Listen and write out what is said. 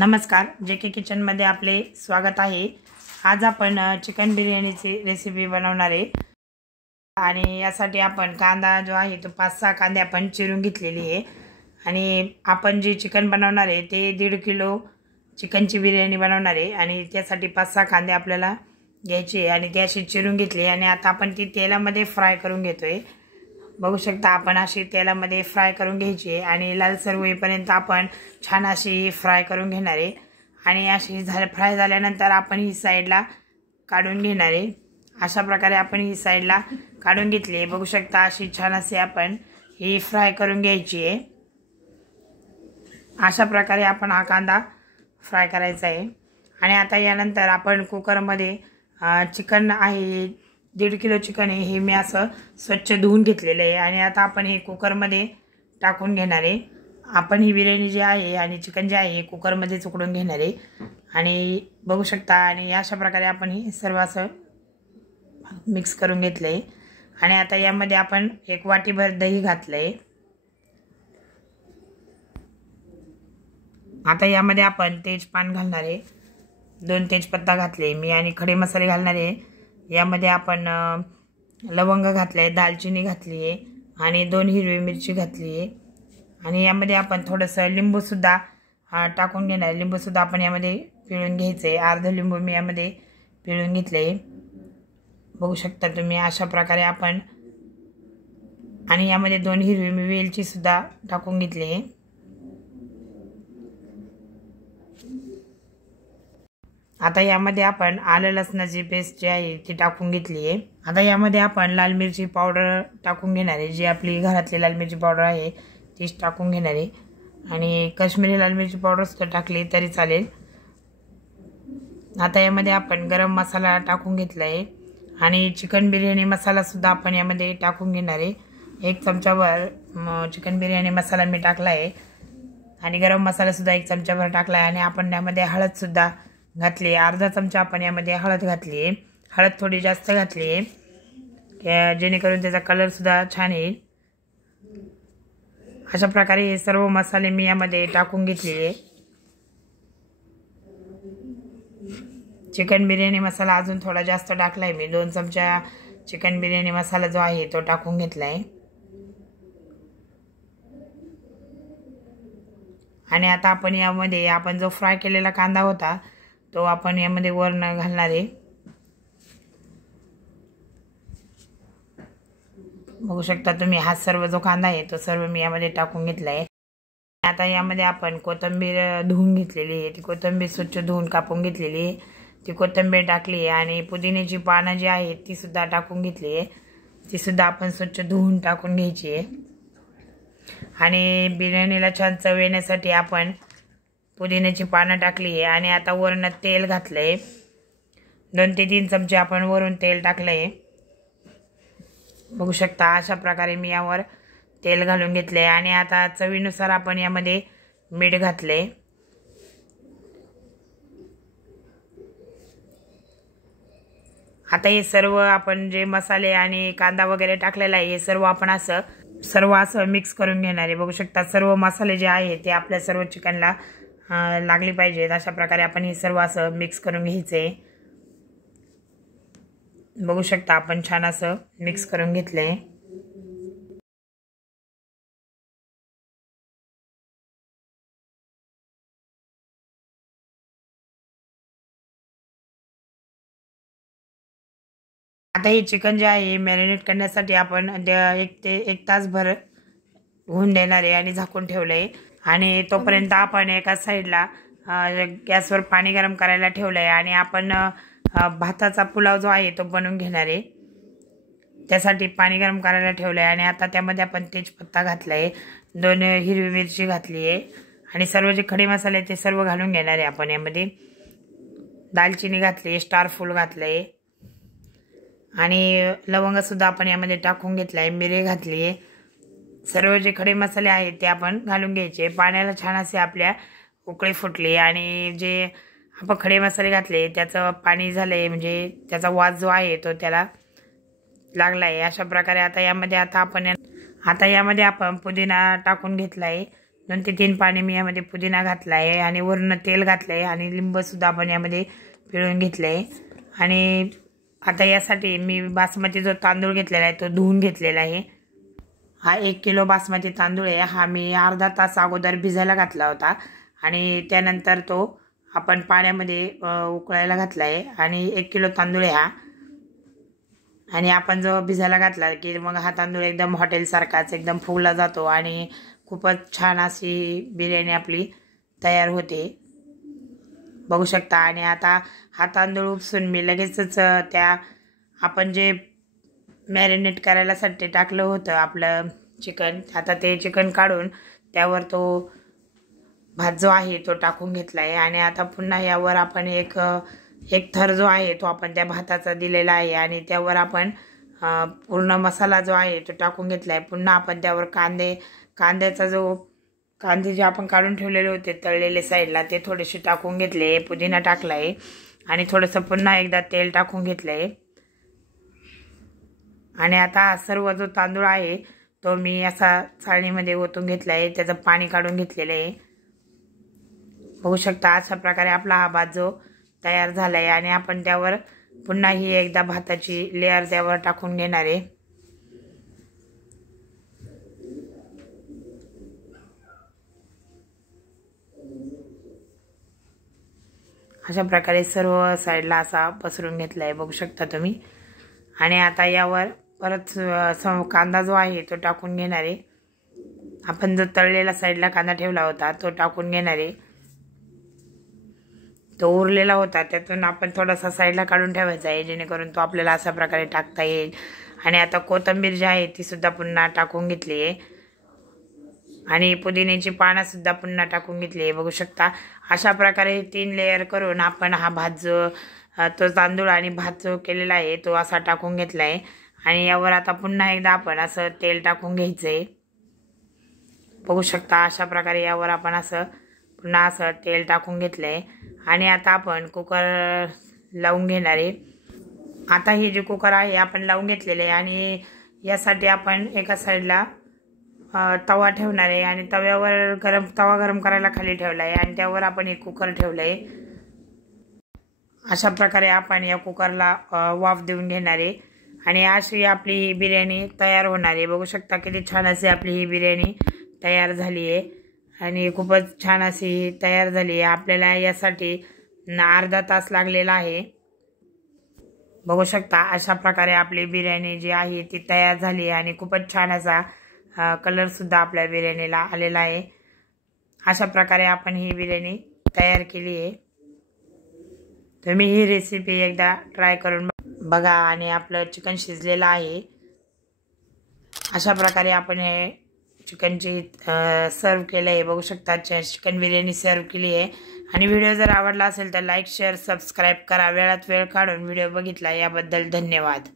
नमस्कार, जेके किचनमध्ये आपले स्वागत आहे। आज आपण चिकन बिर्याणीची रेसिपी बनवणार आहे आणि यासाठी आपण कांदा जो आहे तो 5-6 कांदे आपण चिरून घेतलेली आहे आणि आपण जे चिकन बनवणार आहे ते 1.5 किलो चिकनची बिर्याणी बनवणार आहे आणि त्यासाठी 5-6 कांदे आपल्याला घ्यायचे आणि ते असे चिरून घेतले आणि आता आपण ती तेलामध्ये फ्राय करून घेतोय। बघू शकता आपण अशी तेलामध्ये फ्राय करून घ्यायची आणि लालसर होईपर्यंत आपण छान अशी फ्राय करून घेणार आहे आणि अशी फ्राय झाल्यानंतर आपण ही साइडला काढून घेणार आहे। अशा प्रकारे आपण ही साइडला काढून घेतली। बघू शकता अशी छान अशी आपण ही फ्राय करून घ्यायची आहे। अशा प्रकारे आपण हा कांदा फ्राय करायचा आहे आणि आता यानंतर आपण कुकरमध्ये चिकन आहे 1.5 किलो चिकन आहे, हे मी असं स्वच्छ धुवून घेतलेले आहे आणि आता आपण हे कुकरमध्ये टाकून घेणार आहे। आपण ही बिर्याणी जी आहे आणि चिकन जे आहे कुकरमध्ये उकडून घेणार आहे आणि बघू शकता आणि अशा प्रकारे आपण हे सर्व असं मिक्स करून घेतले आणि आता यामध्ये आपण 1 वाटीभर दही घातले। आता यामध्ये आपण तेजपान घालणार आहे, 2 तेजपत्ता घातले मी आणि खडे मसाले घालणार आहे। यामध्ये आपण लवंग घातले, दालचिनी घातली आहे आणि 2 हिरवी मिरची घातली आहे आणि यामध्ये आपण थोडंसं लिंबू सुद्धा टाकून घेणार। लिंबू सुद्धा आपण यामध्ये पिळून घ्यायचे, अर्धा लिंबू मी यामध्ये पिळून घेतले। बघू शकता तुम्ही अशा प्रकारे आपण आणि यामध्ये 2 हिरवी वेलची सुद्धा टाकून घेतली आहे। आता यामध्ये आपण आलं लसणाची पेस्ट जी आहे ती टाकून घेतली आहे। आता यामध्ये आपण लाल मिरची पावडर टाकून घेणार आहे, जी आपली घरातली लाल मिरची पावडर आहे तीच टाकून घेणार आहे आणि काश्मीरी लाल मिरची पावडर सुद्धा टाकली तरी चालेल। आता यामध्ये आपण गरम मसाला टाकून घेतला आहे आणि चिकन बिर्याणी मसाला सुद्धा आपण यामध्ये टाकून घेणार आहे। 1 चमचाभर चिकन बिर्याणी मसाला मी टाकला आहे आणि गरम मसाला सुद्धा 1 चमचाभर टाकला आहे आणि आपण यामध्ये हळद सुद्धा घातली, अर्धा चमचा आपण यामध्ये हळद घातली आहे। हळद थोडी जास्त घातली आहे जेणेकरून त्याचा कलर सुद्धा छान येईल। अशा प्रकारे हे सर्व मसाले मी यामध्ये टाकून घेतलेले। चिकन बिर्याणी मसाला अजून थोडा जास्त टाकलाय मी, 2 चमचा चिकन बिर्याणी मसाला जो आहे तो टाकून घेतलाय आणि आता आपण यामध्ये आपण जो फ्राय केलेला कांदा होता तो आपण यामध्ये वरून घालणार आहे। बघू शकता तुम्ही हा सर्व जो कांदा आहे तो सर्व मी यामध्ये टाकून घेतलाय। आता यामध्ये आपण कोथिंबीर धुवून घेतलेली आहे, ती कोथिंबीर स्वच्छ धुवून कापून घेतलेली आहे, ती कोथिंबीर टाकली आणि पुदिन्याची पानं जी आहेत ती सुद्धा टाकून घेतली आहे, ती सुद्धा आपण स्वच्छ धुवून टाकून घ्यायची आहे आणि बिर्याणीला छान चव येण्यासाठी आपण पुदिन्याची पानं टाकली आहे आणि आता वरून तेल घातलंय, 2 ते 3 चमचे आपण वरून तेल टाकलंय। बघू शकता अशा प्रकारे मी यावर तेल घालून घेतले आणि आता चवीनुसार आपण यामध्ये मीठ घातले। आता हे सर्व आपण जे मसाले आणि कांदा वगैरे टाकलेला आहे हे सर्व आपण असं मिक्स करून घेणार आहे। बघू शकता सर्व मसाले जे आहे ते आपल्या सर्व चिकनला लागली पाहिजेत, अशा प्रकारे आपण हे सर्व असं मिक्स करून घ्यायचे। बघू शकता आपण छान असं मिक्स करून घेतले। आता हे चिकन जे आहे मॅरिनेट करण्यासाठी आपण 1 ते 1 तासभर होऊन देणार आहे आणि झाकून ठेवलंय आणि तोपर्यंत आपण एका साइडला गॅसवर पाणी गरम करायला ठेवलंय आणि आपण भाताचा पुलाव जो आहे तो बनवून घेणार आहे, त्यासाठी पाणी गरम करायला ठेवलंय आणि आता त्यामध्ये आपण तेजपत्ता घातलाय, 2 हिरवी मिरची घातली आहे आणि सर्व जे खडे मसाले आहेत ते सर्व घालून घेणार आहे आपण यामध्ये। दालचिनी घातली, स्टार फूल घातलंय आणि लवंग सुद्धा आपण यामध्ये टाकून घेतलाय, मिरे घातली आहे। सर्व जे खडे मसाले आहेत ते आपण घालून घ्यायचे। पाण्याला छान असे आपल्या उकळी फुटली आणि जे आपण खडे मसाले घातले त्याचं पाणी झालंय, म्हणजे त्याचा वास जो आहे तो त्याला लागलाय। अशा प्रकारे आता यामध्ये आपण पुदिना टाकून घेतलाय 2 ते 3 पाने मी यामध्ये पुदिना घातला आहे आणि वरून तेल घातलं आहे आणि लिंबूसुद्धा आपण यामध्ये पिळून घेतलं आहे. आणि आता यासाठी मी बासमती जो तांदूळ घेतलेला आहे तो धुवून घेतलेला आहे. हा 1 किलो बासमती तांदूळ आहे. हा मी अर्धा तास अगोदर भिजायला घातला होता आणि त्यानंतर तो आपण पाण्यामध्ये उकळायला घातला आहे. आणि 1 किलो तांदूळ आहे हा. आणि आपण जो भिजायला घातला की मग हा तांदूळ एकदम हॉटेलसारखाच एकदम फुगला जातो आणि खूपच छान अशी बिर्याणी आपली तयार होते, बघू शकता. आणि आता हा तांदूळ उपसून मी लगेचच त्या आपण जे मॅरिनेट करायलासाठी टाकलं होतं आपलं चिकन, आता ते चिकन काढून त्यावर तो भात जो आहे तो टाकून घेतला आहे. आणि आता पुन्हा यावर आपण एक थर जो आहे तो आपण त्या भाताचा दिलेला आहे आणि त्यावर आपण पूर्ण मसाला जो आहे तो टाकून घेतला आहे. पुन्हा आपण त्यावर कांद्याचा जो कांदे जे आपण काढून ठेवलेले होते तळलेले साईडला ते थोडेसे टाकून घेतले, पुदिना टाकला आहे आणि थोडंसं पुन्हा एकदा तेल टाकून घेतलं आहे. आणि आता सर्व जो तांदूळ आहे तो मी असा चाळणीमध्ये ओतून घेतला आहे, त्याचं पाणी काढून घेतलेलं आहे, बघू शकता. अशा प्रकारे आपला हा भात जो तयार झाला आहे आणि आपण त्यावर पुन्हा ही एकदा भाताची लेअर त्यावर टाकून घेणार आहे. अशा प्रकारे सर्व साईडला असा पसरून घेतला आहे, बघू शकता तुम्ही. आणि आता यावर परत कांदा जो आहे तो टाकून घेणार आहे. आपण जो तळलेला साईडला कांदा ठेवला होता तो टाकून घेणार आहे. तो उरलेला होता त्यातून आपण थोडासा साईडला काढून ठेवायचा आहे जेणेकरून तो आपल्याला अशा प्रकारे टाकता येईल. आणि आता कोथिंबीर जी आहे ती सुद्धा पुन्हा टाकून घेतली आहे आणि पुदिन्याची पानं सुद्धा पुन्हा टाकून घेतली आहे, बघू शकता. अशा प्रकारे 3 लेयर करून आपण हा भात जो तो तांदूळ आणि भात जो केलेला आहे तो असा टाकून घेतला आहे. आणि यावर आता पुन्हा एकदा आपण असं तेल टाकून घ्यायचं आहे, बघू शकता. अशा प्रकारे यावर आपण असं पुन्हा असं तेल टाकून घेतलं आहे. आणि आता आपण कुकर लावून घेणार आहे. आता हे जे कुकर आहे आपण लावून घेतलेले आहे आणि यासाठी आपण एका साईडला तवा ठेवणार आहे आणि तव्यावर तवा गरम करायला खाली ठेवला आहे आणि त्यावर आपण एक कुकर ठेवलं आहे. अशा प्रकारे आपण या कुकरला वाफ देऊन घेणार आहे आणि अशी आपली ही बिर्याणी तयार होणार आहे, बघू शकता. किती छान अशी आपली ही बिर्याणी तयार झाली आहे आणि खूपच छान अशी तयार झाली आहे. आपल्याला यासाठी अर्धा तास लागलेला आहे, बघू शकता. अशा प्रकारे आपली बिर्याणी जी आहे ती तयार झाली आहे आणि खूपच छान असा कलर सुद्धा आपल्या बिर्याणीला आलेला आहे. अशा प्रकारे आपण ही बिर्याणी तयार केली आहे. तुम्ही ही रेसिपी एकदा ट्राय करून बघा. आणि आपलं चिकन शिजलेलं आहे. अशा प्रकारे आपण हे चिकनची सर्व केलं आहे, बघू शकता. चिकन बिर्याणी सर्व केली आहे. आणि व्हिडिओ जर आवडला असेल तर लाईक शेअर सबस्क्राईब करा. वेळात वेळ काढून व्हिडिओ बघितला याबद्दल धन्यवाद.